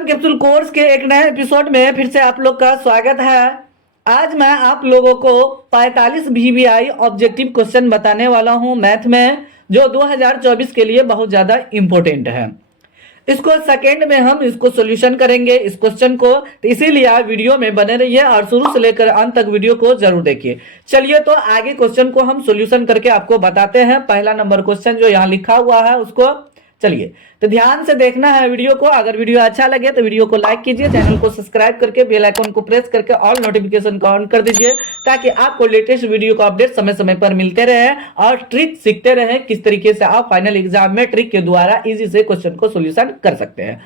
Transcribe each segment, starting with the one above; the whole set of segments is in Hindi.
वेलकम कैप्सूल कोर्स के एक नए एपिसोड में फिर से आप लोग का स्वागत है। आज मैं आप लोगों को 45 VBI ऑब्जेक्टिव क्वेश्चन बताने वाला हूं मैथ में, जो 2024 के लिए बहुत ज़्यादा इम्पोर्टेंट है। इसको सेकेंड में हम इसको सोल्यूशन करेंगे इस क्वेश्चन को, तो इसीलिए आप वीडियो में बने रहिए और शुरू से लेकर अंत तक वीडियो को जरूर देखिए। चलिए तो आगे क्वेश्चन को हम सोल्यूशन करके आपको बताते हैं। पहला नंबर क्वेश्चन जो यहाँ लिखा हुआ है उसको चलिए तो ध्यान से देखना है वीडियो को। अगर वीडियो अच्छा लगे तो वीडियो को लाइक कीजिए, चैनल को सब्सक्राइब करके बेल आइकन को प्रेस करके ऑल नोटिफिकेशन को ऑन कर दीजिए, ताकि आपको लेटेस्ट वीडियो का अपडेट समय समय पर मिलते रहे और ट्रिक सीखते रहे किस तरीके से आप फाइनल एग्जाम में ट्रिक के द्वारा इजी से क्वेश्चन को सोल्यूशन कर सकते हैं।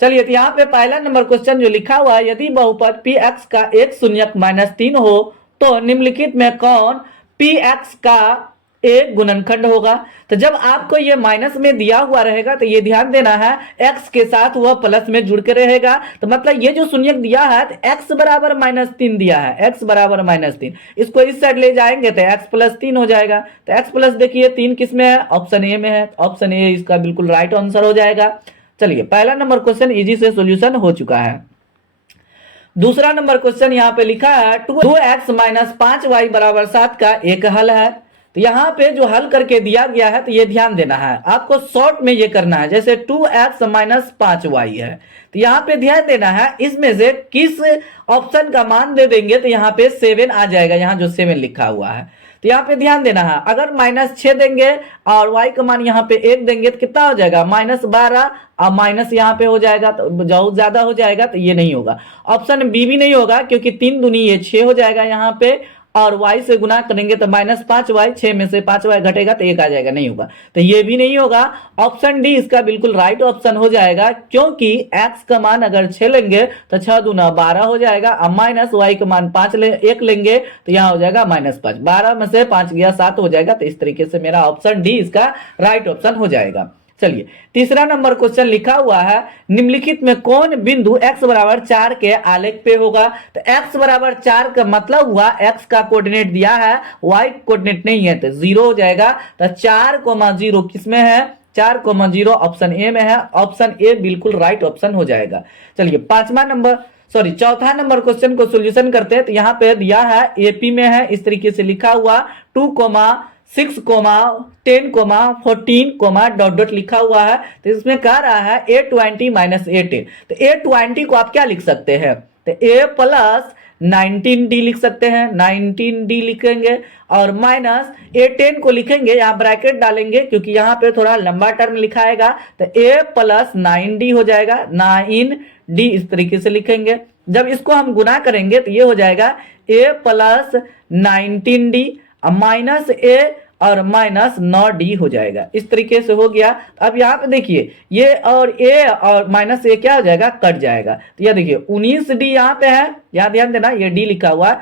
चलिए तो यहाँ पे पहला नंबर क्वेश्चन जो लिखा हुआ है, यदि बहुपद पी एक्स का एक शून्यक -3 हो तो निम्नलिखित में कौन पी एक्स का एक गुणनखंड होगा। तो जब आपको ये माइनस में दिया हुआ रहेगा तो ये ध्यान देना है x के साथ वह प्लस में जुड़ के रहेगा। तो मतलब ये जो शून्यक दिया है तो x बराबर -3 दिया है, x बराबर -3, इसको इस साइड ले जाएंगे तो x + 3 हो जाएगा। तो x प्लस देखिए 3 किस में है, ऑप्शन ए में है, ऑप्शन ए इसका बिल्कुल राइट आंसर हो जाएगा। चलिए पहला नंबर क्वेश्चन इजी से सोल्यूशन हो चुका है। दूसरा नंबर क्वेश्चन यहाँ पे लिखा है 2x - 5y = 7 का एक हल है। तो यहाँ पे जो हल करके दिया गया है तो ये ध्यान देना है, आपको शॉर्ट में ये करना है। जैसे 2x - 5y है तो यहाँ पे ध्यान देना है इसमें से किस ऑप्शन का मान दे देंगे तो यहाँ पे 7 आ जाएगा, यहाँ जो 7 लिखा हुआ है। तो यहाँ पे ध्यान देना है, अगर -6 देंगे और y का मान यहाँ पे 1 देंगे तो कितना हो जाएगा, -12, और माइनस यहाँ पे हो जाएगा तो बहुत ज्यादा हो जाएगा, तो ये नहीं होगा। ऑप्शन बी भी नहीं होगा क्योंकि 3 दूनी ये 6 हो जाएगा यहाँ पे, और y से गुना करेंगे तो -5y, 6 में से 5y घटेगा तो 1 आ जाएगा, नहीं होगा। तो ये भी नहीं होगा। ऑप्शन डी इसका बिल्कुल राइट ऑप्शन हो जाएगा, क्योंकि x का मान अगर 6 लेंगे तो 6 दूना 12 हो जाएगा, और माइनस y का मान 1 लेंगे तो यहाँ हो जाएगा -5, 12 में से 5 गया 7 हो जाएगा। तो इस तरीके से मेरा ऑप्शन डी इसका राइट ऑप्शन हो जाएगा। चलिए तीसरा नंबर क्वेश्चन लिखा हुआ है, निम्नलिखित में कौन बिंदु x बराबर 4 के आलेख पे होगा। तो x बराबर 4 का मतलब हुआ x का कोऑर्डिनेट दिया है, y कोऑर्डिनेट नहीं है, तो 0 हो जाएगा। तो 4,0 किस में है, 4,0 ऑप्शन ए में है, ऑप्शन ए बिल्कुल राइट ऑप्शन हो जाएगा। चलिए चौथा नंबर क्वेश्चन को सोल्यूशन करते हैं। तो यहाँ पे दिया है एपी में है, इस तरीके से लिखा हुआ 2,6, 10, 14, डॉट डॉट लिखा हुआ है। तो इसमें कह रहा है A20 - A10। तो A20 को आप क्या लिख सकते हैं, तो A + 19D लिख सकते हैं, 19D लिखेंगे, और माइनस A10 को लिखेंगे, यहाँ ब्रैकेट डालेंगे क्योंकि यहाँ पे थोड़ा लंबा टर्म लिखाएगा, तो A + 9D हो जाएगा, 9D इस तरीके से लिखेंगे। जब इसको हम गुना करेंगे तो ये हो जाएगा A + 19D -a और -9d हो जाएगा। इस तरीके से हो गया। अब यहाँ पे देखिए ये और a और -a क्या हो जाएगा, कट जाएगा। तो ये देखिए 19d यहाँ पे है, यहाँ ध्यान देना, ये d लिखा हुआ है,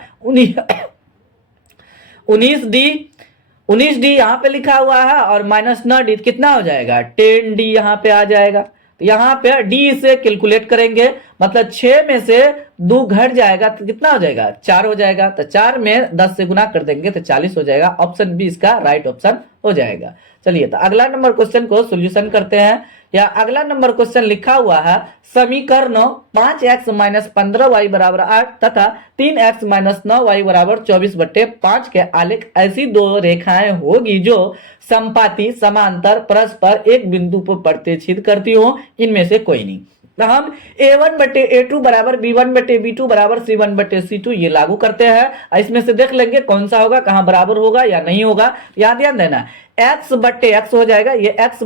19d यहाँ पे लिखा हुआ है, और -9d कितना हो जाएगा, 10d यहाँ पे आ जाएगा। तो यहाँ पे d से कैलकुलेट करेंगे, मतलब 6 में से 2 घट जाएगा तो कितना हो जाएगा, 4 हो जाएगा। तो 4 में 10 से गुना कर देंगे तो 40 हो जाएगा। ऑप्शन बी इसका राइट ऑप्शन हो जाएगा। चलिए तो अगला नंबर क्वेश्चन को सोल्यूशन करते हैं। या अगला नंबर क्वेश्चन लिखा हुआ है, समीकरण 5x - 15y = 8 तथा 3x - 9y = 24/5 के आलेख ऐसी दो रेखाएं होगी जो समपाती, समांतर, परस्पर एक बिंदु पर प्रतिच्छेद करती हो, इनमें से कोई नहीं। तो हम A1/A2 = B1/B2 = C1/C2 ये लागू करते हैं। इसमें से देख लेंगे कौन सा होगा, कहां बराबर होगा या नहीं होगा। यहाँ ध्यान देना, x/x हो जाएगा, ये x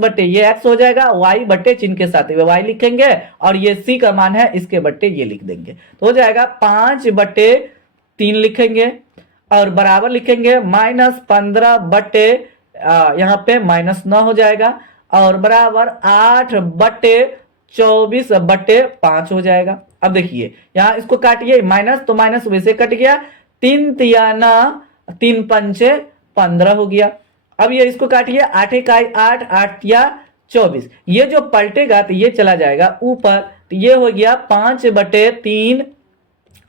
हो जाएगा, y/ चिन्ह के साथ y लिखेंगे, और ये c का मान है इसके बट्टे ये लिख देंगे, तो हो जाएगा 5/3 लिखेंगे, और बराबर लिखेंगे -15/ यहाँ पे -9 हो जाएगा, और बराबर 8/24/5 हो जाएगा। अब देखिए यहाँ इसको काटिए, माइनस तो माइनस वैसे कट गया, 3 तिया 9, 3 पंचे 15 हो गया। अब ये इसको काटिए, 8 इकाई 8, 8 तिया 24, ये जो पलटेगा तो ये चला जाएगा ऊपर, तो ये हो गया 5/3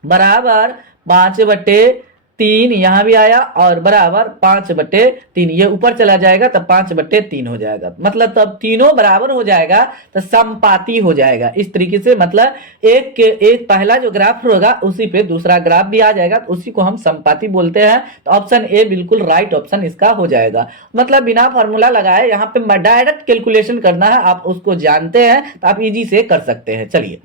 बराबर 5/3 3 यहाँ भी आया और बराबर 5/3, ये ऊपर चला जाएगा तो 5/3 हो जाएगा। मतलब तब तीनों बराबर हो जाएगा तो समपाती हो जाएगा। इस तरीके से मतलब एक के एक पहला जो ग्राफ होगा उसी पे दूसरा ग्राफ भी आ जाएगा, तो उसी को हम समपाती बोलते हैं। तो ऑप्शन ए बिल्कुल राइट ऑप्शन इसका हो जाएगा। मतलब बिना फॉर्मूला लगाए यहाँ पे डायरेक्ट कैलकुलेशन करना है, आप उसको जानते हैं तो आप इजी से कर सकते हैं। चलिए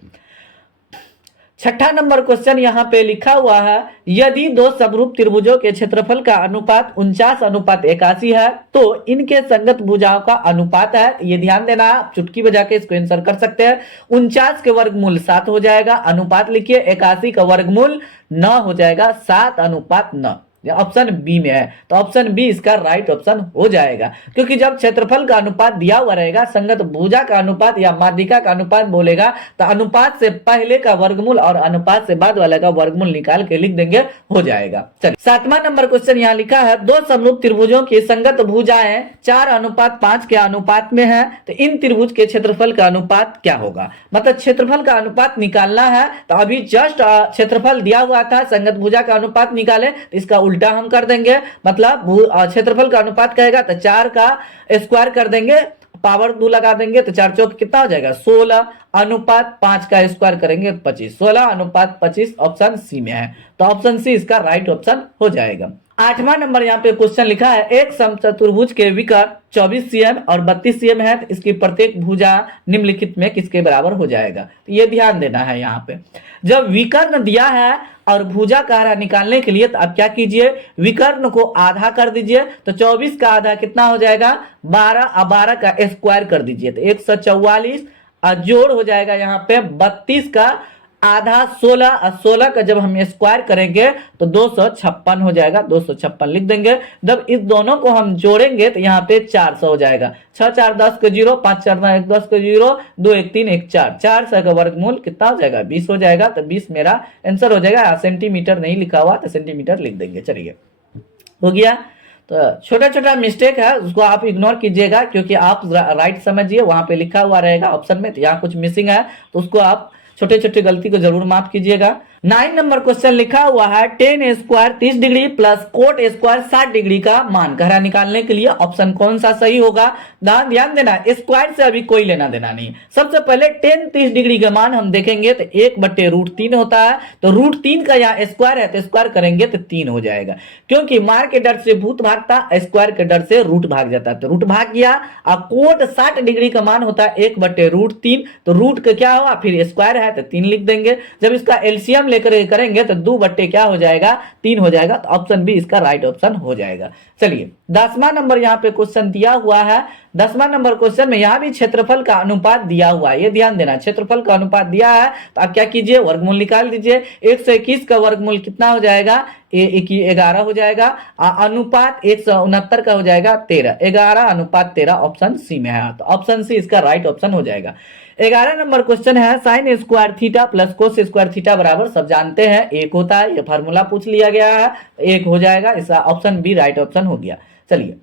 छठा नंबर क्वेश्चन यहाँ पे लिखा हुआ है, यदि दो समरूप त्रिभुजों के क्षेत्रफल का अनुपात 49:81 है तो इनके संगत भुजाओं का अनुपात है। ये ध्यान देना, आप चुटकी बजा के इसको आंसर कर सकते हैं। 49 के वर्गमूल 7 हो जाएगा, अनुपात लिखिए 81 का वर्गमूल 9 हो जाएगा, 7:9। ऑप्शन बी में है, तो ऑप्शन बी इसका राइट ऑप्शन हो जाएगा। क्योंकि जब क्षेत्रफल का अनुपात दिया हुआ रहेगा, संगत भुजा का अनुपात या माध्यिका का अनुपात बोलेगा तो अनुपात से पहले का वर्गमूल और अनुपात से बाद वाले का वर्गमूल निकाल के लिख देंगे, हो जाएगा। चलिए सातवां नंबर क्वेश्चन यहाँ लिखा है, दो समरूप त्रिभुजों की संगत भुजाएं 4:5 के अनुपात में है, तो इन त्रिभुज के क्षेत्रफल का अनुपात क्या होगा। मतलब क्षेत्रफल का अनुपात निकालना है, तो अभी जस्ट क्षेत्रफल दिया हुआ था, संगत भुजा का अनुपात निकाले, तो इसका उल्टा हम कर देंगे। मतलब क्षेत्रफल का अनुपात कहेगा तो 4 का स्क्वायर कर देंगे, पावर 2 लगा देंगे, तो 4 चौक कितना हो जाएगा 16:5 का स्क्वायर करेंगे 25, 16:25 ऑप्शन सी में है। तो ऑप्शन सी इसका राइट ऑप्शन हो जाएगा। आठवां नंबर यहाँ पे क्वेश्चन लिखा है, एक समचतुर्भुज के विकर्ण 24 cm और 32 cm है, तो इसकी प्रत्येक भुजा निम्नलिखित में किसके बराबर हो जाएगा। तो ये ध्यान देना है, यहाँ पे जब विकर्ण दिया है और भुजा का आधा निकालने के लिए तो आप क्या कीजिए, विकर्ण को आधा कर दीजिए, तो 24 का आधा कितना हो जाएगा 12 और 12 का स्क्वायर कर दीजिए तो 144 और जोड़ हो जाएगा यहाँ पे 32 का आधा 16 और 16 का जब हम स्क्वायर करेंगे तो 256 हो जाएगा, 256 लिख देंगे। जब इस दोनों को हम जोड़ेंगे तो यहाँ पे 400 हो जाएगा, 6 4 10 के 0, 5 4 9 1 10 के 0, 2 1 3 1 4, 400 का वर्गमूल कितना हो जाएगा 20 हो जाएगा। तो 20 मेरा आंसर हो जाएगा। सेंटीमीटर नहीं लिखा हुआ तो सेंटीमीटर लिख देंगे। चलिए हो गया। तो छोटा छोटा मिस्टेक है उसको आप इग्नोर कीजिएगा, क्योंकि आप राइट समझिए, वहां पे लिखा हुआ रहेगा ऑप्शन में, तो यहाँ कुछ मिसिंग है तो उसको आप छोटे छोटे गलती को जरूर माफ कीजिएगा। 9 नंबर क्वेश्चन लिखा हुआ है, ten square 30 degree plus coat square 60 degree का मान गहरा निकालने के लिए ऑप्शन कौन सा सही होगा। ध्यान देना, स्क्वायर से अभी कोई लेना देना नहीं। सबसे पहले टेन 30 डिग्री का मान हम देखेंगे तो 1/√3 होता है, तो √3 का यहाँ स्क्वायर है तो स्क्वायर करेंगे तो 3 हो जाएगा। क्योंकि मार के डर से भूत भागता, स्क्वायर के डर से रूट भाग जाता है, तो रूट भाग गया। और कोट 60 डिग्री का मान होता है 1/√3, तो रूट का क्या हुआ फिर स्क्वायर है तो 3 लिख देंगे। जब इसका एलसीएम लेकर करेंगे तो 2 क्या हो जाएगा 3 हो जाएगा। तो ऑप्शन बी इसका राइट ऑप्शन हो जाएगा। चलिए 10वां नंबर यहाँ पे क्वेश्चन दिया हुआ है। 10वां नंबर क्वेश्चन में यहाँ भी क्षेत्रफल का अनुपात दिया हुआ है, ये ध्यान देना, क्षेत्रफल का अनुपात दिया है तो आप क्या कीजिए वर्गमूल निकाल दीजिए। 121 का वर्गमूल कितना हो जाएगा 11 हो जाएगा। अनुपात 169 का हो जाएगा 13, 11:13 ऑप्शन सी में है। तो ऑप्शन सी इसका राइट ऑप्शन हो जाएगा। 11 नंबर क्वेश्चन है, sine square theta plus cos square theta बराबर, सब जानते हैं 1 होता है, ये फार्मूला पूछ लिया गया है, 1 हो जाएगा। इसका ऑप्शन बी राइट ऑप्शन हो गया। चलिए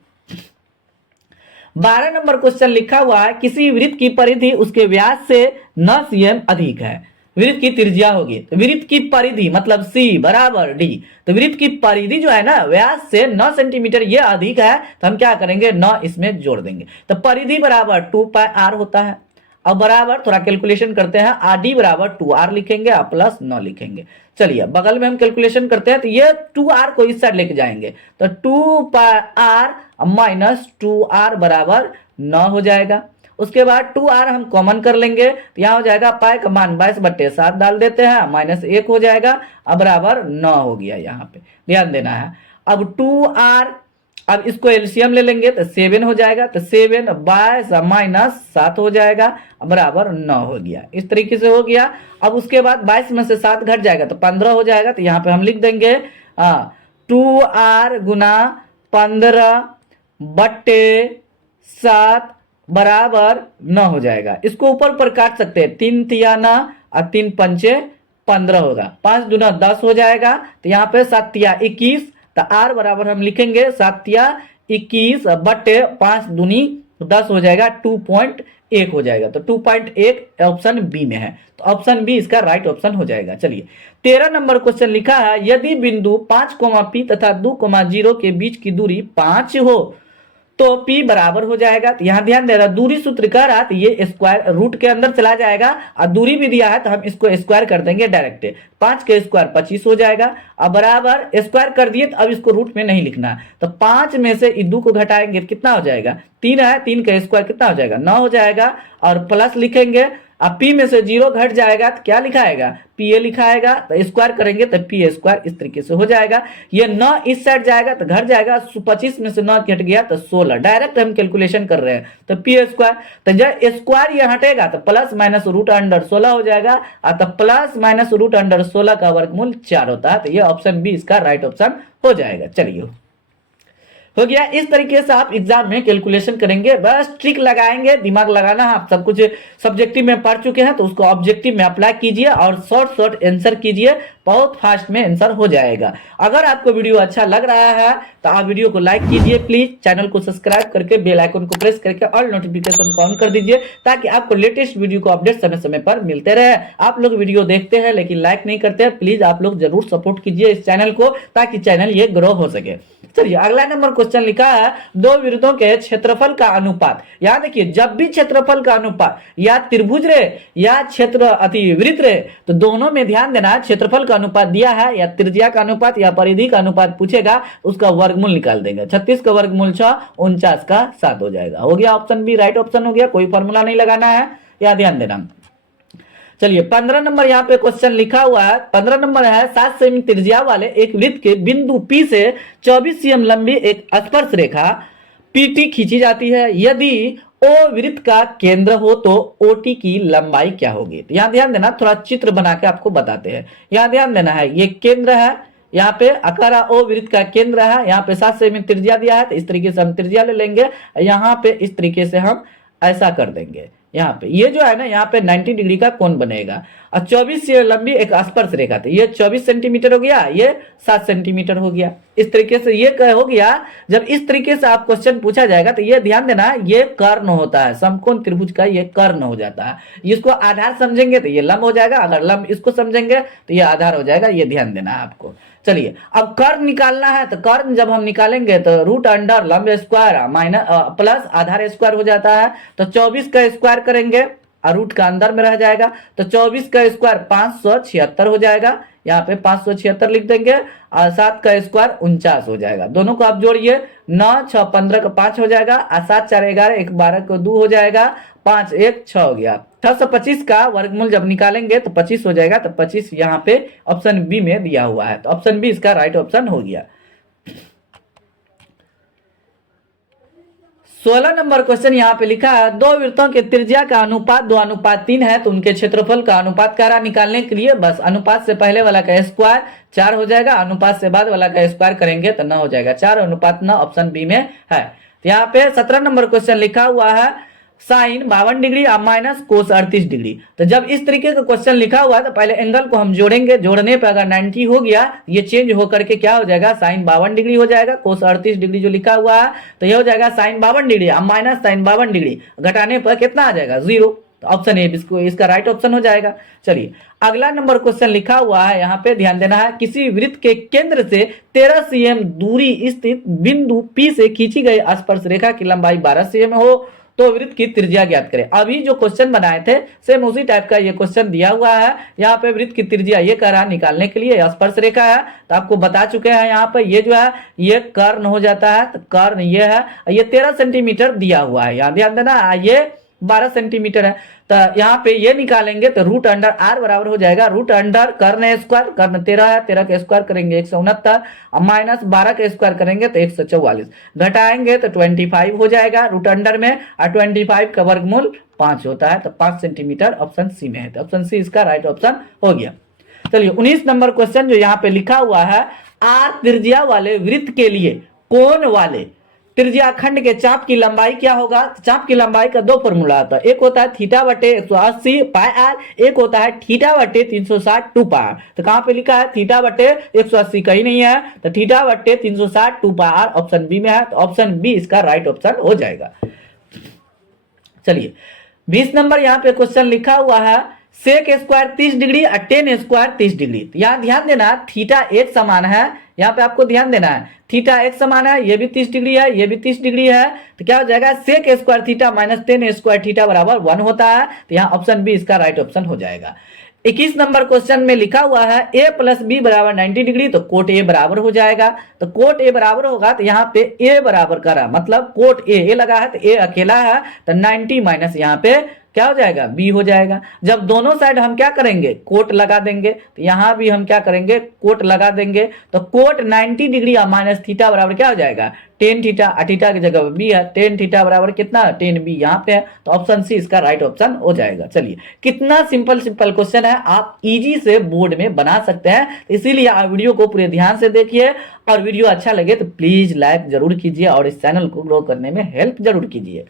12 नंबर क्वेश्चन लिखा हुआ है, किसी वृत्त की परिधि उसके व्यास से 9 cm अधिक है, वृत्त की त्रिज्या होगी, तो वृत्त की परिधि मतलब C बराबर D, तो वृत्त की परिधि जो है ना व्यास से 9 सेंटीमीटर ये अधिक है, तो हम क्या करेंगे 9 इसमें जोड़ देंगे, तो परिधि बराबर 2πr होता है। अब बराबर थोड़ा कैलकुलेशन करते हैं, RD बराबर 2r लिखेंगे और प्लस 9 लिखेंगे। चलिए बगल में हम कैलकुलेशन करते हैं, तो ये 2r को इस साइड लेके जाएंगे तो 2πr माइनस 2r बराबर 9 हो जाएगा। उसके बाद 2r हम कॉमन कर लेंगे, तो यहाँ हो जाएगा पाई का मान 22/7 डाल देते हैं, -1 हो जाएगा, अब बराबर 9 हो गया। यहाँ पे ध्यान देना है। अब 2r, अब इसको एलसीएम ले लेंगे तो 7 हो जाएगा, तो 7 22 -7 हो जाएगा, बराबर 9 हो गया। इस तरीके से हो गया। अब उसके बाद 22 में से 7 घट जाएगा तो 15 हो जाएगा, तो यहाँ पे हम लिख देंगे 2r गुना 15/7 बराबर 9 हो जाएगा। इसको ऊपर ऊपर काट सकते हैं, 3 तिया 9 और 3 पंचे 15 होगा, 5 दूना 10 हो जाएगा, तो यहाँ पे 7 तिया 21, तो r बराबर हम लिखेंगे 7 तिया 21 बटे 5 दूनी 10 हो जाएगा 2.1 हो जाएगा, तो 2.1 ऑप्शन बी में है, तो ऑप्शन बी इसका राइट ऑप्शन हो जाएगा। चलिए 13 नंबर क्वेश्चन लिखा है, यदि बिंदु 5, पी तथा 2, 0 के बीच की दूरी 5 हो तो P बराबर हो जाएगा। तो यहां ध्यान दे रहा, दूरी सूत्र कह रहा तो ये स्क्वायर रूट के अंदर चला जाएगा, और दूरी भी दिया है तो हम इसको स्क्वायर कर देंगे डायरेक्ट। 5 के स्क्वायर 25 हो जाएगा, अब बराबर स्क्वायर कर दिए, तो अब इसको रूट में नहीं लिखना है, तो 5 में से 2 को घटाएंगे कितना हो जाएगा, 3 है, 3 का स्क्वायर कितना हो जाएगा, 9 हो जाएगा, और प्लस लिखेंगे, अब P में से 0 घट जाएगा तो क्या लिखाएगा, PA लिखाएगा, तो स्क्वायर करेंगे तो P स्क्वायर इस तरीके से हो जाएगा। ये 9 इस साइड जाएगा तो घट जाएगा, 25 में से 9 घट गया तो 16, डायरेक्ट हम कैलकुलेशन कर रहे हैं, तो P स्क्वायर, तो जब स्क्वायर ये हटेगा तो प्लस माइनस रूट अंडर 16 हो जाएगा, तो प्लस माइनस रूट अंडर 16 का वर्गमूल 4 होता है, तो ये ऑप्शन बी इसका राइट ऑप्शन हो जाएगा। चलिए हो गया, इस तरीके से आप एग्जाम में कैलकुलेशन करेंगे, बस ट्रिक लगाएंगे, दिमाग लगाना है। आप सब कुछ सब्जेक्टिव में पढ़ चुके हैं तो उसको ऑब्जेक्टिव में अप्लाई कीजिए और शॉर्ट आंसर कीजिए, बहुत फास्ट में आंसर हो जाएगा। अगर आपको वीडियो अच्छा लग रहा है तो आप वीडियो को लाइक कीजिए, प्लीज चैनल को सब्सक्राइब करके बेल आइकन को प्रेस करके ऑल नोटिफिकेशन को ऑन कर दीजिए, ताकि आपको लेटेस्ट वीडियो को अपडेट समय समय पर मिलते रहे। आप लोग वीडियो देखते हैं लेकिन लाइक नहीं करते हैं, प्लीज आप लोग जरूर सपोर्ट कीजिए इस चैनल को, ताकि चैनल ये ग्रो हो सके। चलिए अगला नंबर क्वेश्चन लिखा है, दो वृत्तों के क्षेत्रफल का अनुपात। याद देखिए, जब भी क्षेत्रफल का अनुपात या त्रिभुज रहे या क्षेत्र वृत्त रहे, तो दोनों में ध्यान देना, क्षेत्रफल का अनुपात दिया है या त्रिज्या का अनुपात या परिधि का अनुपात पूछेगा, उसका वर्गमूल निकाल देंगे। 36 का वर्गमूल 6, 49 का 7 हो जाएगा। हो गया, ऑप्शन बी राइट ऑप्शन हो गया, कोई फॉर्मूला नहीं लगाना है, या ध्यान देना। चलिए 15 नंबर यहाँ पे क्वेश्चन लिखा हुआ है, 15 नंबर है, 7 सेमी त्रिज्या वाले एक वृत्त के बिंदु P से 24 cm लंबी एक स्पर्श रेखा PT खींची जाती है। यदि O वृत्त का केंद्र हो तो OT की लंबाई क्या होगी। तो यहाँ ध्यान देना, थोड़ा चित्र बना के आपको बताते हैं। यहाँ ध्यान देना है, ये केंद्र है, यहाँ पे आकार O वृत्त का केंद्र है, यहाँ पे 7 सेमी त्रिज्या दिया है, तो इस तरीके से हम त्रिज्या ले लेंगे, यहाँ पे इस तरीके से हम ऐसा कर देंगे। यहाँ पे ये जो है ना, यहाँ पे 90 डिग्री का कोण बनेगा, और 24 लंबी एक स्पर्श रेखा, तो ये 24 सेंटीमीटर हो गया, ये 7 सेंटीमीटर हो गया। इस तरीके से ये हो गया। जब इस तरीके से आप क्वेश्चन पूछा जाएगा तो ये ध्यान देना, ये कर्ण होता है, समकोण त्रिभुज का ये कर्ण हो जाता है। इसको आधार समझेंगे तो ये लंब हो जाएगा, अगर लंब इसको समझेंगे तो ये आधार हो जाएगा, ये ध्यान देना है आपको। चलिए अब कर्ण निकालना है, तो कर्ण जब हम निकालेंगे तो रूट अंडर लंब स्क्वायर माइनस प्लस आधार स्क्वायर हो जाता है, तो 24 का स्क्वायर करेंगे और रूट का अंदर में रह जाएगा, तो 24 का स्क्वायर 576 हो जाएगा, यहाँ पे 576 लिख देंगे, और 7 का स्क्वायर 49 हो जाएगा। दोनों को आप जोड़िए, 9 6 15 का 5 हो जाएगा, और 7 4 11 1 12 को 2 हो जाएगा, 5 1 6 हो गया। 625 का वर्गमूल जब निकालेंगे तो 25 हो जाएगा, तो 25 यहाँ पे ऑप्शन बी में दिया हुआ है, तो ऑप्शन बी इसका राइट ऑप्शन हो गया। 16 नंबर क्वेश्चन यहाँ पे लिखा है, दो वृत्तों के त्रिज्या का अनुपात 2:3 है, तो उनके क्षेत्रफल का अनुपात क्या रहा निकालने के लिए, बस अनुपात से पहले वाला का स्क्वायर 4 हो जाएगा, अनुपात से बाद वाला का स्क्वायर करेंगे तो 9 हो जाएगा। 4:9 ऑप्शन बी में है। तो यहाँ पे 17 नंबर क्वेश्चन लिखा हुआ है, साइन 52 डिग्री और माइनस कोस 38 डिग्री। तो जब इस तरीके का क्वेश्चन लिखा हुआ है तो पहले एंगल को हम जोड़ेंगे, जोड़ने पर अगर 90 हो गया, ये चेंज होकर के क्या हो जाएगा, साइन 52 डिग्री हो जाएगा। कोस 38 डिग्री जो लिखा हुआ है तो ये हो जाएगा साइन 52 डिग्री और माइनस साइन 52 डिग्री, घटाने पर कितना आ जाएगा, 0। तो ऑप्शन ए इसका राइट ऑप्शन हो जाएगा। चलिए अगला नंबर क्वेश्चन लिखा हुआ है, यहाँ पे ध्यान देना है, किसी वृत्त के केंद्र से 13 cm दूरी स्थित बिंदु P से खींची गई स्पर्श रेखा की लंबाई 12 cm हो तो वृत्त की त्रिज्या ज्ञात करें। अभी जो क्वेश्चन बनाए थे सेम उसी टाइप का ये क्वेश्चन दिया हुआ है। यहाँ पे वृत्त की त्रिज्या ये कह रहा है निकालने के लिए, स्पर्श रेखा है तो आपको बता चुके हैं, यहाँ पे ये जो है ये कर्ण हो जाता है, तो कर्ण ये है, ये 13 सेंटीमीटर दिया हुआ है, यहाँ ध्यान देना, ये 12 सेंटीमीटर है। तो यहाँ पे ये निकालेंगे तो रूट अंडर आर बराबर हो जाएगा, रूट अंडर कर्ण स्क्वायर, कर्ण 13 है, 13 का स्क्वायर करेंगे 169, माइनस 12 का स्क्वायर करेंगे तो 144, घटाएंगे तो 25 हो जाएगा रूट अंडर में, और 25 का वर्गमूल 5 होता है, तो 5 सेंटीमीटर ऑप्शन सी में है, तो ऑप्शन सी इसका राइट ऑप्शन हो गया। चलिए 19 नंबर क्वेश्चन जो यहाँ पे लिखा हुआ है, आर त्रिज्या वाले वृत्त के लिए कोण वाले त्रिज्या खंड के चाप की लंबाई क्या होगा। चाप की लंबाई का दो फॉर्मूला आता है, एक होता है थीटा बटे 180 पाई आर, एक होता है थीटा बटे 360 2 पाई आर। तो कहां पे लिखा है, थीटा बटे 180 कहीं नहीं है, तो थीटा बटे 360 2 पाई आर ऑप्शन बी में है, तो ऑप्शन बी इसका राइट ऑप्शन हो जाएगा। चलिए 20 नंबर यहाँ पे क्वेश्चन लिखा हुआ है सेक स्क्वायर 30 डिग्री और टेन स्क्वायर 30 डिग्री। तो यहाँ ध्यान देना थीटा एक समान है, यहाँ पे आपको ध्यान देना है थीटा एक समान है, ये भी 30 डिग्री है, ये भी 30 डिग्री है। तो क्या हो जाएगा sec square theta minus tan square theta बराबर 1 होता है। तो यहाँ ऑप्शन बी इसका राइट ऑप्शन हो जाएगा। 21 नंबर क्वेश्चन में लिखा हुआ है a प्लस बी बराबर 90 डिग्री, तो कोट ए बराबर हो जाएगा। तो कोट ए बराबर होगा तो यहाँ पे ए बराबर करा मतलब कोट ए लगा है तो ए अकेला है, तो 90 माइनस यहाँ पे क्या हो जाएगा बी हो जाएगा। जब दोनों साइड हम क्या करेंगे कोट लगा देंगे, तो यहाँ भी हम क्या करेंगे कोट लगा देंगे। तो कोट 90 डिग्री और माइनस थीटा बराबर क्या हो जाएगा टेन थीटा, थीटा की जगह बी है, टेन थीटा बराबर कितना टेन बी यहाँ पे है। तो ऑप्शन सी इसका राइट ऑप्शन हो जाएगा। चलिए कितना सिंपल क्वेश्चन है, आप इजी से बोर्ड में बना सकते हैं। इसीलिए आप वीडियो को पूरे ध्यान से देखिए और वीडियो अच्छा लगे तो प्लीज लाइक जरूर कीजिए और इस चैनल को ग्रो करने में हेल्प जरूर कीजिए।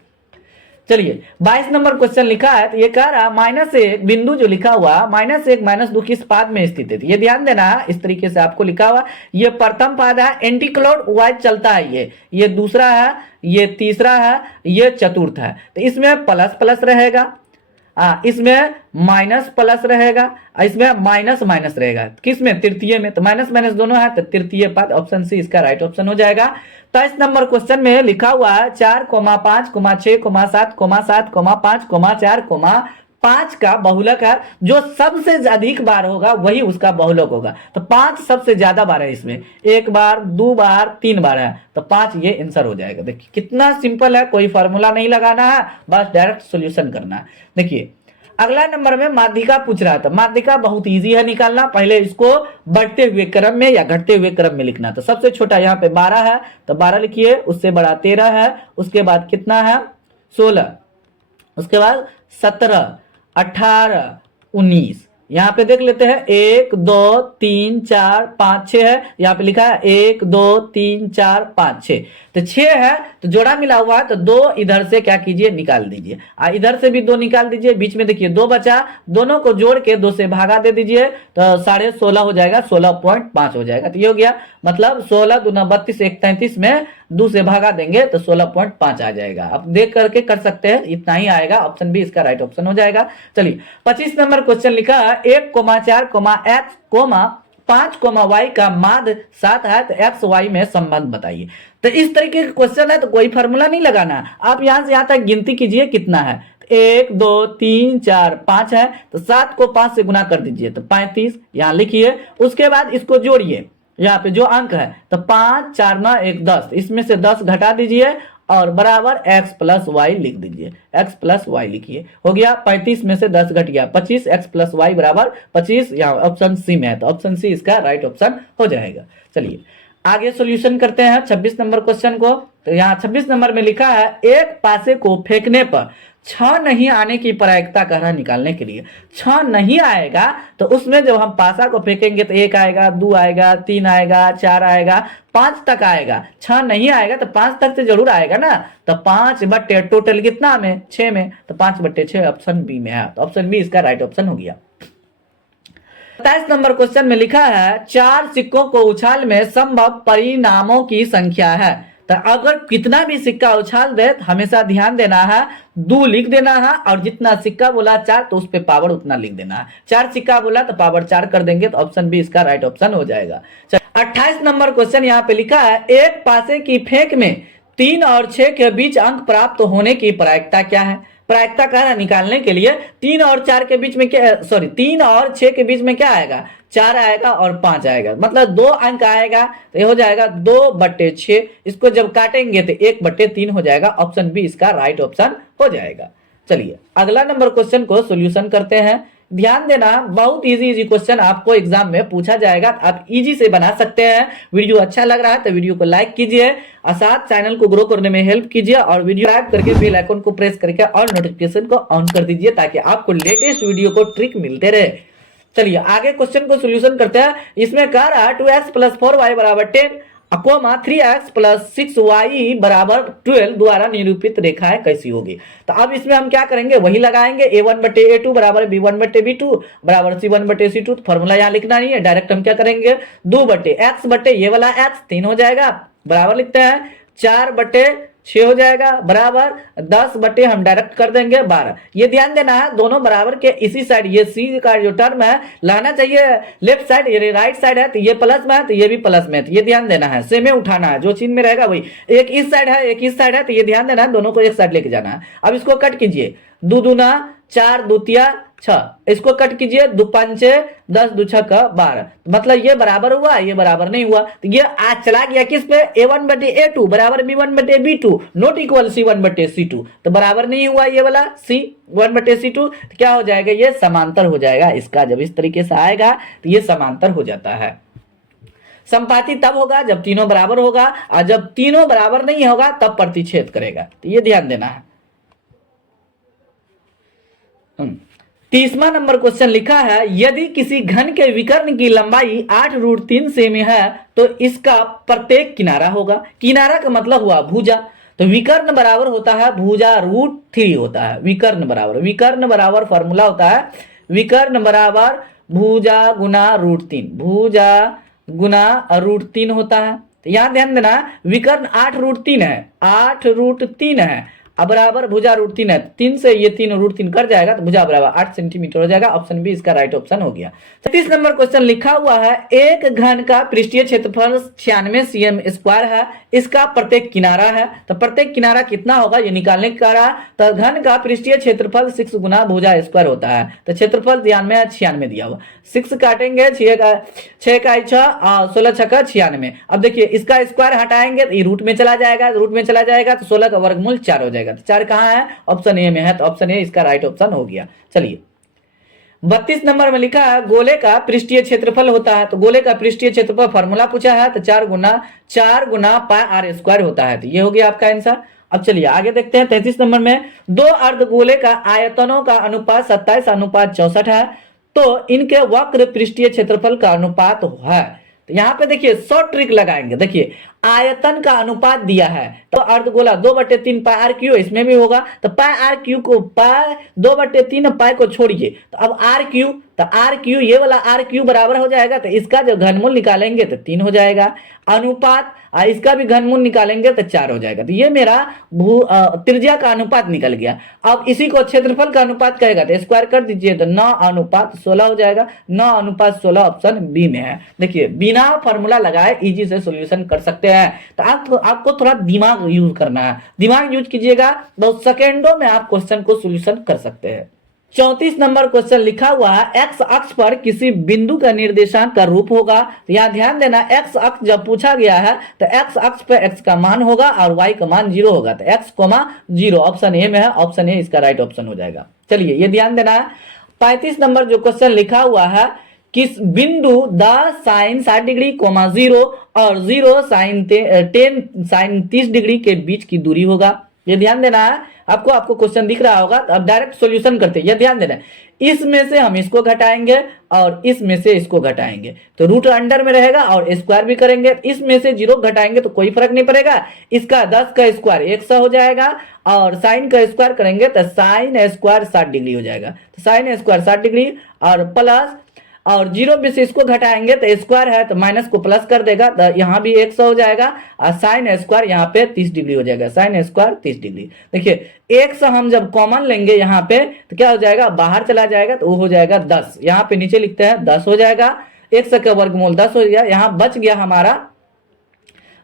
चलिए 22 नंबर क्वेश्चन लिखा है, तो ये कह रहा -1 बिंदु जो लिखा हुआ -1 -2 किस पाद में स्थित है। तो ये ध्यान देना है इस तरीके से आपको लिखा हुआ, ये प्रथम पाद है, एंटी क्लॉक वाइज चलता है, ये दूसरा है, ये तीसरा है, ये चतुर्थ है। तो इसमें प्लस प्लस रहेगा, इसमें माइनस प्लस रहेगा, इसमें माइनस माइनस रहेगा। किसमें तृतीय में, तो माइनस माइनस दोनों है तो तृतीय पद, ऑप्शन सी इसका राइट ऑप्शन हो जाएगा। 23 नंबर क्वेश्चन में लिखा हुआ है 4, 5, 6, 7, 7, 5, 4, 5 का बहुलक है, जो सबसे अधिक बार होगा वही उसका बहुलक होगा। तो 5 सबसे ज्यादा बार है, इसमें 1 बार 2 बार 3 बार है, तो 5 ये आंसर हो जाएगा। देखिए कितना सिंपल है, कोई फॉर्मूला नहीं लगाना है, बस डायरेक्ट सॉल्यूशन करना है। देखिए अगला नंबर में माध्यिका पूछ रहा था, माध्यिका बहुत इजी है निकालना, पहले इसको बढ़ते हुए क्रम में या घटते हुए क्रम में लिखना। तो सबसे छोटा यहाँ पे 12 है तो 12 लिखिए, उससे बड़ा 13 है, उसके बाद कितना है 16, उसके बाद 17, 18, 19। यहाँ पे देख लेते हैं 1 2 3 4 5 6 है, यहाँ पे लिखा है 1 2 3 4 5 6, तो 6 है तो जोड़ा मिला हुआ है, तो 2 इधर से क्या कीजिए निकाल दीजिए, इधर से भी 2 निकाल दीजिए, बीच में देखिए 2 बचा, दोनों को जोड़ के 2 से भागा दे दीजिए, तो 16.5 हो जाएगा, 16.5 हो जाएगा। तो ये हो गया, मतलब 16 दूना 32 1 33 में 2 से भागा देंगे तो 16.5 आ जाएगा। आप देख करके कर सकते हैं, इतना ही आएगा, ऑप्शन बी इसका राइट ऑप्शन हो जाएगा। चलिए 25 नंबर क्वेश्चन लिखा है 1, 4, x, 5, y का माध्य 7 है, तो x y में संबंध बताइए। तो इस तरीके का क्वेश्चन है तो कोई फॉर्मूला नहीं लगाना, आप यहां से यहां तक गिनती कीजिए कितना है, 1 2 3 4 5 है, तो 7 को 5 से गुना कर दीजिए तो 35 यहाँ लिखिए, उसके बाद इसको जोड़िए, यहाँ पे जो अंक है तो 5 4 9 1 10, इसमें से 10 घटा दीजिए और बराबर x प्लस वाई लिख दीजिए, x प्लस वाई लिखिए, हो गया 35 में से 10 घट गया 25, x प्लस वाई बराबर 25, यहाँ ऑप्शन सी में है, तो ऑप्शन सी इसका राइट ऑप्शन हो जाएगा। चलिए आगे सॉल्यूशन करते हैं 26 नंबर क्वेश्चन को। तो यहाँ 26 नंबर में लिखा है एक पासे को फेंकने पर 6 नहीं आने की प्रायिकता कह रहा निकालने के लिए। 6 नहीं आएगा तो उसमें जब हम पासा को फेंकेंगे तो 1 आएगा, 2 आएगा, 3 आएगा, 4 आएगा, 5 तक आएगा। 6 नहीं आएगा तो 5 तक तो जरूर आएगा ना, तो 5 बट्टे टोटल कितना में 6 में, तो 5 बट्टे 6 ऑप्शन बी में है, तो ऑप्शन बी इसका राइट ऑप्शन हो गया। 27 नंबर क्वेश्चन में लिखा है 4 सिक्कों को उछाल में संभव परिणामों की संख्या है। तो अगर कितना भी सिक्का उछाल दे तो हमेशा ध्यान देना है 2 लिख देना है, और जितना सिक्का बोला 4 तो उस पे पावर उतना लिख देना है। 4 सिक्का बोला तो पावर 4 कर देंगे, तो ऑप्शन बी इसका राइट ऑप्शन हो जाएगा। 28 नंबर क्वेश्चन यहाँ पे लिखा है एक पासे की फेंक में 3 और 6 के बीच अंक प्राप्त होने की प्रायिकता क्या है। प्रायिकता कह रहा निकालने के लिए 3 और 4 के बीच में क्या, सॉरी 3 और 6 के बीच में क्या आएगा, 4 आएगा और 5 आएगा, मतलब 2 अंक आएगा, तो ये हो जाएगा 2/6। इसको जब काटेंगे तो 1/3 हो जाएगा, ऑप्शन बी इसका राइट ऑप्शन हो जाएगा। चलिए अगला नंबर क्वेश्चन को सॉल्यूशन करते हैं। ध्यान देना बहुत इजी क्वेश्चन आपको एग्जाम में पूछा जाएगा, आप इजी से बना सकते हैं। वीडियो अच्छा लग रहा है तो वीडियो को लाइक कीजिए और साथ चैनल को ग्रो करने में हेल्प कीजिए, और वीडियो लाइक करके बेल आइकन को प्रेस करके और नोटिफिकेशन को ऑन कर दीजिए ताकि आपको लेटेस्ट वीडियो को ट्रिक मिलते रहे। चलिए आगे क्वेश्चन को सॉल्यूशन करते हैं। इसमें कह रहा है 2x + 4y = 10, 3x + 6y = 12 द्वारा निरूपित रेखाएं कैसी होगी। तो अब इसमें हम क्या करेंगे, वही लगाएंगे, a1/a2 = b1/b2 = c1/c2। फॉर्मूला यहाँ लिखना नहीं है, डायरेक्ट हम क्या करेंगे 2/x ये वाला x 3 हो जाएगा, बराबर लिखते हैं 4/6 6 हो जाएगा बराबर 10 बटे हम डायरेक्ट कर देंगे 12। ये ध्यान देना है दोनों बराबर के इसी साइड, ये सी का जो टर्म है लाना चाहिए लेफ्ट साइड, ये राइट साइड है तो ये प्लस में है तो ये भी प्लस में है, तो ये ध्यान देना है, सेम उठाना है, जो चिन्ह में रहेगा वही। एक इस साइड है एक इस साइड है तो ये ध्यान देना है दोनों को एक साइड लेके जाना है। अब इसको कट कीजिए, 2 दूना 4, 2 तिया 6, इसको कट कीजिए, 2 पंचे 10, 2 6 का 12, मतलब ये बराबर हुआ ये बराबर नहीं हुआ, तो ये आज चला गया किस पे, a1 बटे a2 बराबर b1 बटे b2 नॉट इक्वल c1 बटे c2, तो बराबर नहीं हुआ ये वाला c1 बटे c2, तो क्या हो जाएगा ये समांतर हो जाएगा इसका। जब इस तरीके से आएगा तो ये समांतर हो जाता है। संपाती तब होगा जब तीनों बराबर होगा, और जब तीनों बराबर नहीं होगा तब प्रतिच्छेद करेगा, तो ये ध्यान देना है। 30वां नंबर क्वेश्चन लिखा है यदि किसी घन के विकर्ण की लंबाई 8√3 सेमी है तो इसका प्रत्येक किनारा होगा। किनारा का मतलब हुआ भुजा, तो विकर्ण बराबर होता है भुजा √3 होता है। विकर्ण बराबर फॉर्मूला होता है विकर्ण बराबर भुजा गुना √3, भुजा गुना √3 होता है। तो यहां ध्यान देना विकर्ण 8√3 है, 8√3 है, अब बराबर भुजा √3 है, 3 से ये 3 √3 कर जाएगा तो भुजा बराबर 8 सेंटीमीटर हो जाएगा। ऑप्शन बी इसका राइट ऑप्शन हो गया। 36 नंबर क्वेश्चन लिखा हुआ है एक घन का पृष्ठीय क्षेत्रफल 96 cm² है, इसका प्रत्येक किनारा है, तो प्रत्येक किनारा कितना होगा ये निकालने का रहा। तो घन का पृष्ठीय क्षेत्रफल 6 गुना भुजा स्क्वायर होता है, तो क्षेत्रफल ध्यान में 96 दिया हुआ, 6 काटेंगे 6 का 6 और 16 6 का 96। अब देखिए इसका स्क्वायर हटाएंगे तो ये रूट में चला जाएगा, तो 16 का वर्गमूल 4 हो जाएगा। 4 कहां है, ऑप्शन ए में है, तो ऑप्शन ए इसका राइट ऑप्शन हो गया। चलिए 32 नंबर में लिखा है गोले का पृष्ठीय क्षेत्रफल होता है, तो गोले का पृष्ठीय क्षेत्रफल फार्मूला पूछा है तो 4 गुना पाई आर स्क्वायर होता है, तो ये हो गया आपका आंसर। अब चलिए आगे देखते हैं 33 नंबर में दो अर्धगोले का आयतनों का अनुपात 27:64 है, तो इनके वक्र पृष्ठीय क्षेत्रफल का अनुपात है। तो यहां पे देखिए शॉर्ट ट्रिक लगाएंगे, देखिए आयतन का अनुपात दिया है तो अर्धगोला 2/3 पाई आर क्यू, इसमें भी होगा तो पाई आर क्यू को पाई 2/3 पाई को छोड़िए तो अब आर क्यू, तो आर क्यू ये वाला आर क्यू बराबर हो जाएगा, तो इसका जो घनमूल निकालेंगे तो 3 हो जाएगा, अनुपात इसका भी घनमूल निकालेंगे तो 4 हो जाएगा, तो ये मेरा त्रिज्या का अनुपात निकल गया। अब इसी को क्षेत्रफल का अनुपात कहेगा तो स्क्वायर कर दीजिए तो 9:16 हो जाएगा, 9:16 ऑप्शन बी में है। देखिए बिना फॉर्मूला लगाए इजी से सॉल्यूशन कर सकते हैं, तो आपको थोड़ा दिमाग यूज करना है, दिमाग यूज कीजिएगा बहुत सेकेंडों में आप क्वेश्चन को सॉल्यूशन कर सकते हैं। 34 नंबर क्वेश्चन लिखा हुआ है एक्स अक्ष पर किसी बिंदु का निर्देशांक का रूप होगा, तो यहां ध्यान देना एक्स अक्ष जब पूछा गया है तो एक्स अक्ष पर एक्स का मान होगा और वाई का मान 0 होगा, तो x, 0 ऑप्शन ए में है, ऑप्शन ए इसका राइट ऑप्शन हो जाएगा। चलिए ये ध्यान देना है 35 नंबर जो क्वेश्चन लिखा हुआ है किस बिंदु 10 sin 60 डिग्री 0 और 0 sin 10 sin 30 डिग्री के बीच की दूरी होगा। ये ध्यान देना है, आपको क्वेश्चन दिख रहा होगा तो अब डायरेक्ट सॉल्यूशन करते हैं। ये ध्यान देना है इसमें से हम इसको घटाएंगे और इसमें से इसको घटाएंगे तो रूट अंडर में रहेगा और स्क्वायर भी करेंगे, इसमें से 0 घटाएंगे तो कोई फर्क नहीं पड़ेगा, इसका 10 का स्क्वायर 100 हो जाएगा और साइन का स्क्वायर करेंगे तो साइन स्क्वायर 60 डिग्री हो जाएगा, तो साइन स्क्वायर 60 डिग्री और प्लस और 0 में से इसको घटाएंगे तो स्क्वायर है तो माइनस को प्लस कर देगा, तो यहाँ भी 100 हो जाएगा और साइन स्क्वायर यहाँ पे 30 डिग्री हो जाएगा, साइन स्क्वायर 30 डिग्री। देखिए 100 हम जब कॉमन लेंगे यहाँ पे तो क्या हो जाएगा, बाहर चला जाएगा तो वो हो जाएगा 10, यहाँ पे नीचे लिखते हैं 10 हो जाएगा, 100 का वर्गमूल 10 हो गया, यहाँ बच गया हमारा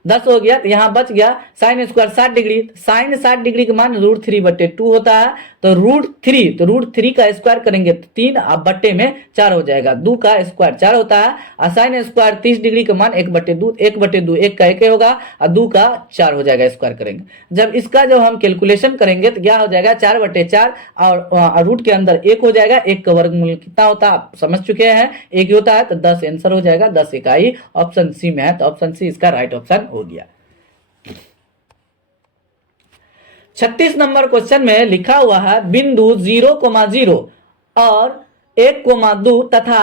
10 हो गया, तो यहाँ बच गया sine square 60 degree, sine 60 degree का मान √3/2 होता है, तो √3 का स्क्वायर करेंगे तो 3 अब बट्टे में 4 हो जाएगा, 2 का स्क्वायर 4 होता है और साइन स्क्वायर 30 डिग्री का मान 1/2 1 का 1 होगा और 2 का 4 हो जाएगा, स्क्वायर करेंगे। जब इसका जो हम कैलकुलेशन करेंगे तो क्या हो जाएगा 4/4 और रूट के अंदर 1 हो जाएगा, 1 का वर्गमूल कितना होता है आप समझ चुके हैं, 1 ही होता है, तो 10 आंसर हो जाएगा, 10 इकाई ऑप्शन सी में है, तो ऑप्शन सी इसका राइट ऑप्शन हो गया। 36 नंबर क्वेश्चन में लिखा हुआ है बिंदु 0,0 और 1,2 तथा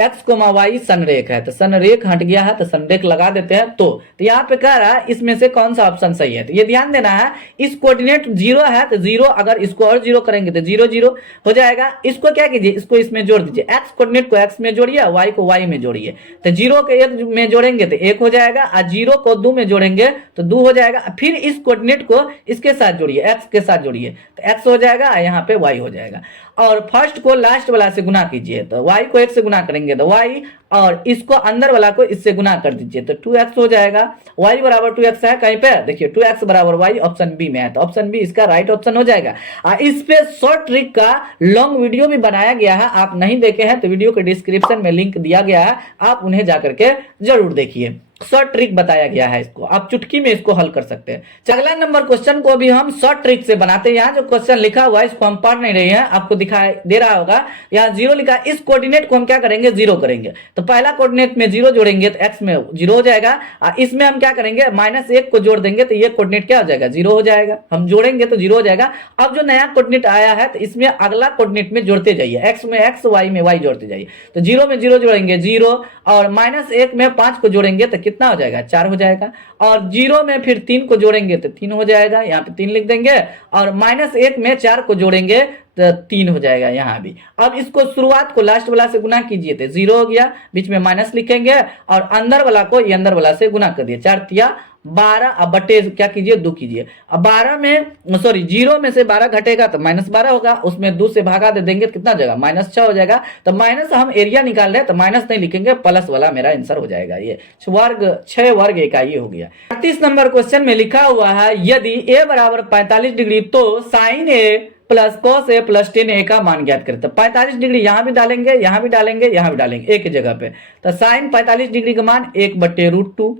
एक्स कोमा वाई संरेख है, तो संरेख हट गया है तो संरेख लगा देते हैं। तो यहाँ पे कह रहा है इसमें से कौन सा ऑप्शन सही है, तो ये ध्यान देना है। इस कोऑर्डिनेट 0 है तो 0, अगर इसको और 0 करेंगे तो 0 0 हो जाएगा। इसको क्या कीजिए, इसको इसमें जोड़ दीजिए, एक्स कोऑर्डिनेट को एक्स में जोड़िए, वाई को वाई में जोड़िए, तो 0 को 1 में जोड़ेंगे तो 1 हो जाएगा, और 0 को 2 में जोड़ेंगे तो 2 हो जाएगा। फिर इस कोऑर्डिनेट को इसके साथ जोड़िए, एक्स के साथ जोड़िए, तो एक्स हो जाएगा, यहाँ पे वाई हो जाएगा। और फर्स्ट को लास्ट वाला से गुना कीजिए, तो y को 1 से गुना करेंगे तो y, और इसको अंदर वाला को इससे गुना कर दीजिए तो 2x हो जाएगा। y बराबर 2x है कहीं पे, देखिए 2x बराबर y ऑप्शन बी में है, तो ऑप्शन बी इसका राइट ऑप्शन हो जाएगा। इस पे शॉर्ट ट्रिक का लॉन्ग वीडियो भी बनाया गया है, आप नहीं देखे हैं तो वीडियो के डिस्क्रिप्शन में लिंक दिया गया है, आप उन्हें जाकर के जरूर देखिए। शॉर्ट ट्रिक बताया गया है, इसको आप चुटकी में इसको हल कर सकते हैं। अगला नंबर क्वेश्चन को भी हम शॉर्ट ट्रिक से बनाते हैं। यहाँ जो क्वेश्चन लिखा हुआ है इसको हम पढ़ नहीं रहे हैं, आपको दिखाई दे रहा होगा, यहाँ 0 लिखा है। इस कोऑर्डिनेट को हम क्या करेंगे, 0 करेंगे, तो पहला कोऑर्डिनेट में 0 जोड़ेंगे तो x में 0 हो जाएगा, इसमें हम क्या करेंगे -1 को जोड़ देंगे तो ये कोऑर्डिनेट क्या हो जाएगा, 0 हो जाएगा। हम जोड़ेंगे तो 0 हो जाएगा। अब जो नया कोऑर्डिनेट आया है तो इसमें अगला कोऑर्डिनेट में जोड़ते जाइए, x में x, y में y जोड़ते जाइए, तो 0 में 0 जोड़ेंगे 0, और -1 में 5 को जोड़ेंगे तो कितना हो जाएगा, 4 हो जाएगा, और 0 में फिर 3 को जोड़ेंगे तो 3 हो जाएगा, यहाँ पे 3 लिख देंगे, और -1 में 4 को जोड़ेंगे तो 3 हो जाएगा यहाँ भी। अब इसको शुरुआत को लास्ट वाला से गुना कीजिए तो 0 हो गया, बीच में माइनस लिखेंगे, और अंदर वाला को ये अंदर वाला से गुना कर दिए, 4 तिया 12, अब बटे क्या कीजिए 2 कीजिए। अब 0 में से 12 घटेगा तो -12 होगा, उसमें 2 से भागा दे देंगे तो कितना हो जाएगा, -6 हो जाएगा। तो माइनस हम एरिया निकाल रहे हैं तो माइनस नहीं लिखेंगे, प्लस वाला मेरा आंसर हो जाएगा। ये 6 वर्ग इकाई हो गया। 38 नंबर क्वेश्चन में लिखा हुआ है यदि a बराबर 45 डिग्री तो sine a plus cos a plus tan a का मान ज्ञात करें। तो 45 डिग्री यहाँ भी डालेंगे, यहाँ भी डालेंगे, यहाँ भी डालेंगे एक ही जगह पे, तो साइन 45 डिग्री का मान 1/√2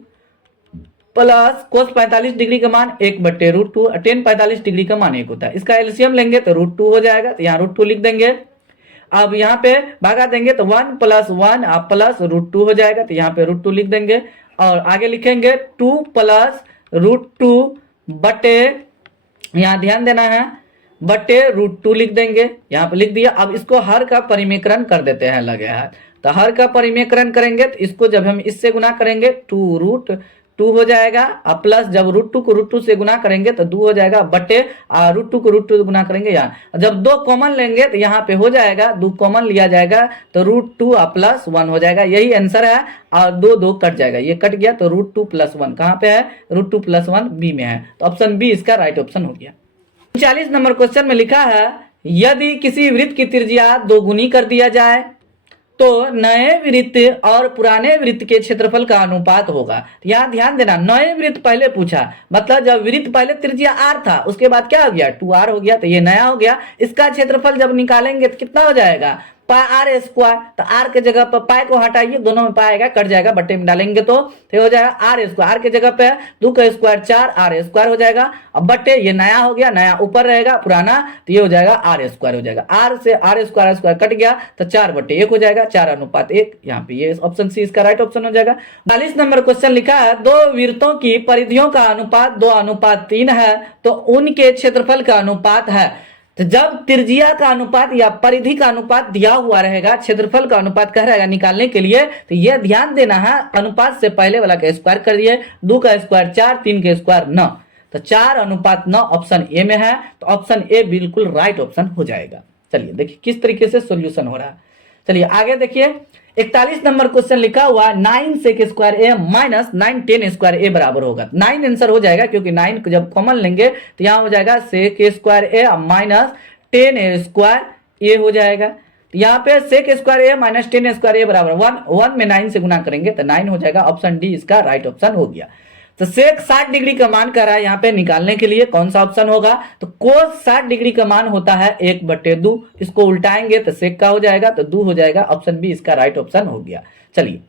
प्लस कोस 45 डिग्री का मान 1/√2, टेन 45 डिग्री का मान 1 होता है। इसका एलसीएम लेंगे तो √2 हो जाएगा, तो यहाँ √2 लिख देंगे। अब यहाँ पे भागा देंगे तो 1 + 1 प्लस √2 हो जाएगा, तो यहाँ पे √2 लिख देंगे, और आगे लिखेंगे 2 + √2 बटे, यहाँ ध्यान देना है, बटे √2 लिख देंगे, यहाँ पे लिख दिया। अब इसको हर का परिमेकरण कर देते हैं लगे हाथ, तो हर का परिमेकरण करेंगे तो इसको जब हम इससे गुना करेंगे 2√2 हो जाएगा, अब प्लस जब √2 को √2 से गुना करेंगे तो 2 हो जाएगा, बटे √2 को √2 से गुना करेंगे यहाँ, जब 2 कॉमन लेंगे तो यहाँ पे हो जाएगा 2 कॉमन लिया जाएगा तो √2 + 1 हो जाएगा, यही आंसर है। और 2 कट जाएगा, ये कट गया, तो √2 + 1 कहाँ पे है, √2 + 1 बी में है, तो ऑप्शन बी इसका राइट ऑप्शन हो गया। 40 नंबर क्वेश्चन में लिखा है यदि किसी वृत्त की त्रिज्या 2 गुनी कर दिया जाए तो नए वृत्त और पुराने वृत्त के क्षेत्रफल का अनुपात होगा। यहाँ ध्यान देना, नए वृत्त पहले पूछा, मतलब जब वृत्त पहले त्रिज्या r था उसके बाद क्या हो गया 2r हो गया, तो ये नया हो गया। इसका क्षेत्रफल जब निकालेंगे तो कितना हो जाएगा, πr², तो r के जगह पर पाई को हटाइए, दोनों में पाई आएगा, कट जाएगा, बटे में डालेंगे तो हो जाएगा r², r के जगह पे 2 का स्क्वायर 4 r² हो जाएगा, अब बटे ये नया हो गया, नया ऊपर रहेगा, पुराना तो ये हो जाएगा r² हो जाएगा, r से r² कट गया तो 4/1 हो जाएगा, 4:1। यहाँ पे ये ऑप्शन सी इसका राइट ऑप्शन हो जाएगा। 42 नंबर क्वेश्चन लिखा है दो वृत्तों की परिधियों का अनुपात 2:3 है तो उनके क्षेत्रफल का अनुपात है। तो जब त्रिज्या का अनुपात या परिधि का अनुपात दिया हुआ रहेगा, क्षेत्रफल का अनुपात कह रहेगा निकालने के लिए, तो यह ध्यान देना है अनुपात से पहले वाला का स्क्वायर कर दिए, 2 का स्क्वायर 4, 3 का स्क्वायर 9, तो 4:9 ऑप्शन ए में है, तो ऑप्शन ए बिल्कुल राइट ऑप्शन हो जाएगा। चलिए देखिए किस तरीके से सोल्यूशन हो रहा है। चलिए आगे देखिए 41 नंबर क्वेश्चन लिखा हुआ 9 sec² a minus 9 tan² a बराबर होगा, 9 आंसर हो जाएगा क्योंकि 9 को जब कॉमन लेंगे तो यहाँ हो जाएगा sec² a minus tan² a हो जाएगा। यहाँ पे sec² a minus tan² a बराबर 1 में 9 से गुना करेंगे तो 9 हो जाएगा, ऑप्शन डी इसका राइट ऑप्शन हो गया। तो सेक 60 डिग्री का मान कर रहा है यहाँ पे निकालने के लिए कौन सा ऑप्शन होगा, तो कोस 60 डिग्री का मान होता है 1/2, इसको उल्टाएंगे तो सेक का हो जाएगा तो 2 हो जाएगा, ऑप्शन बी इसका राइट ऑप्शन हो गया। चलिए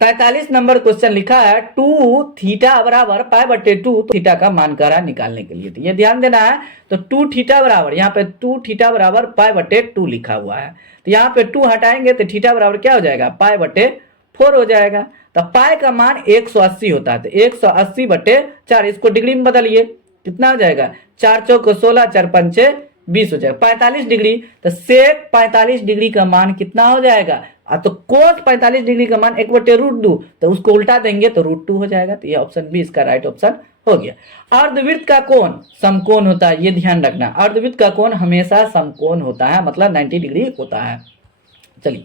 45 नंबर क्वेश्चन लिखा है 2θ बराबर π/2, तो थीटा का मान कर रहा है निकालने के लिए, तो ये ध्यान देना है। तो 2θ बराबर यहाँ पे 2θ बराबर π/2 लिखा हुआ है, तो यहाँ पे 2 हटाएंगे तो थीटा बराबर क्या हो जाएगा π/4 हो जाएगा। तो पाई का मान 180 होता है, तो 180/4, इसको डिग्री में बदलिए कितना हो जाएगा, 4 चौक 16, 4 पंचे 20 हो जाएगा, 45 डिग्री। तो सेक 45 डिग्री का मान कितना हो जाएगा तो कोस 45 डिग्री का मान 1/√2, तो उसको उल्टा देंगे तो √2 हो जाएगा। तो ये ऑप्शन बी इसका राइट ऑप्शन हो गया। अर्धवृत्त का कोण समकोण होता है, ये ध्यान रखना। अर्धवृत्त का कोण हमेशा समकोण होता है, मतलब 90 डिग्री होता है। चलिए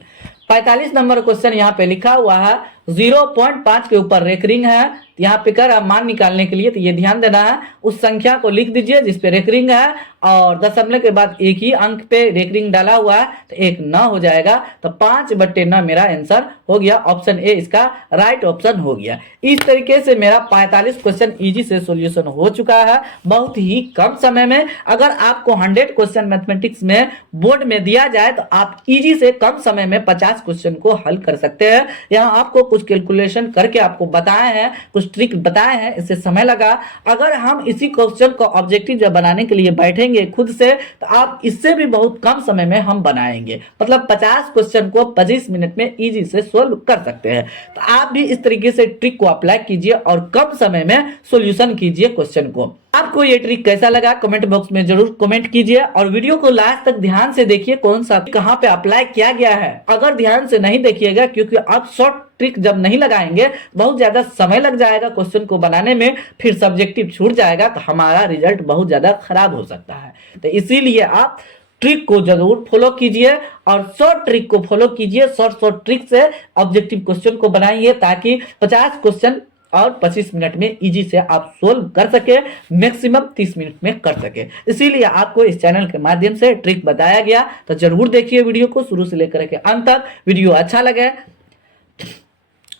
45 नंबर क्वेश्चन यहाँ पे लिखा हुआ है 0.5 के ऊपर रेकरिंग है। यहाँ पे कर मान निकालने के लिए तो ये ध्यान देना है, उस संख्या को लिख दीजिए जिसपे रेकरिंग है और दशमलव के बाद एक ही अंक पे रेकरिंग डाला हुआ है तो 1 9 हो जाएगा। तो 5/9 मेरा आंसर हो गया। ऑप्शन ए इसका राइट ऑप्शन हो गया। इस तरीके से मेरा 45 क्वेश्चन इजी से सॉल्यूशन हो चुका है बहुत ही कम समय में। अगर आपको 100 क्वेश्चन मैथमेटिक्स में बोर्ड में दिया जाए तो आप इजी से कम समय में 50 क्वेश्चन को हल कर सकते हैं। यहाँ आपको कुछ कैलकुलेशन करके आपको बताए हैं, कुछ ट्रिक बताए हैं, इससे समय लगा। अगर हम इसी क्वेश्चन को ऑब्जेक्टिव जब बनाने के लिए बैठेंगे खुद से तो आप इससे भी बहुत कम समय में हम बनाएंगे, मतलब 50 क्वेश्चन को 25 मिनट में इजी से सोल्व कर सकते हैं। तो आप भी इस तरीके से ट्रिक को अप्लाई कीजिए और कम समय में सॉल्यूशन कीजिए क्वेश्चन को। आपको ये ट्रिक कैसा लगा कमेंट बॉक्स में जरूर कमेंट कीजिए और वीडियो को लास्ट तक ध्यान से देखिए कौन सा कहां पे अप्लाई किया गया है। अगर ध्यान से नहीं देखिएगा, क्योंकि आप शॉर्ट ट्रिक जब नहीं लगाएंगे बहुत ज्यादा समय लग जाएगा क्वेश्चन को बनाने में, फिर सब्जेक्टिव छूट जाएगा तो हमारा रिजल्ट बहुत ज्यादा खराब हो सकता है। तो इसीलिए आप ट्रिक को जरूर फॉलो कीजिए और शॉर्ट ट्रिक को फॉलो कीजिए। शॉर्ट ट्रिक से ऑब्जेक्टिव क्वेश्चन को बनाइए ताकि 50 क्वेश्चन और 25 मिनट में इजी से आप सोल्व कर सके, मैक्सिमम 30 मिनट में कर सके। इसीलिए आपको इस चैनल के माध्यम से ट्रिक बताया गया। तो जरूर देखिए वीडियो को शुरू से लेकर के अंत तक। वीडियो अच्छा लगे,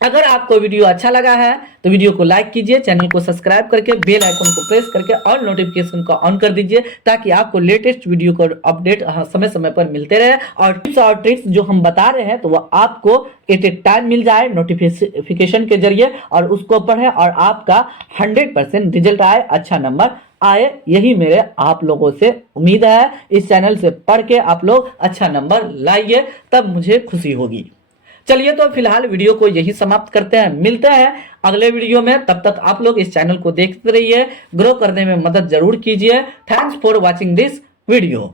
अगर आपको वीडियो अच्छा लगा है तो वीडियो को लाइक कीजिए, चैनल को सब्सक्राइब करके बेल आइकन को प्रेस करके और नोटिफिकेशन को ऑन कर दीजिए ताकि आपको लेटेस्ट वीडियो का अपडेट समय समय पर मिलते रहे। और टिप्स और ट्रिक्स जो हम बता रहे हैं तो वो आपको एट ए टाइम मिल जाए नोटिफिकेशन के जरिए, और उसको पढ़े और आपका 100% रिजल्ट आए, अच्छा नंबर आए। यही मेरे आप लोगों से उम्मीद है। इस चैनल से पढ़ के आप लोग अच्छा नंबर लाइए, तब मुझे खुशी होगी। चलिए तो फिलहाल वीडियो को यही समाप्त करते हैं, मिलते हैं अगले वीडियो में। तब तक आप लोग इस चैनल को देखते रहिए, ग्रो करने में मदद जरूर कीजिए। Thanks for watching this video.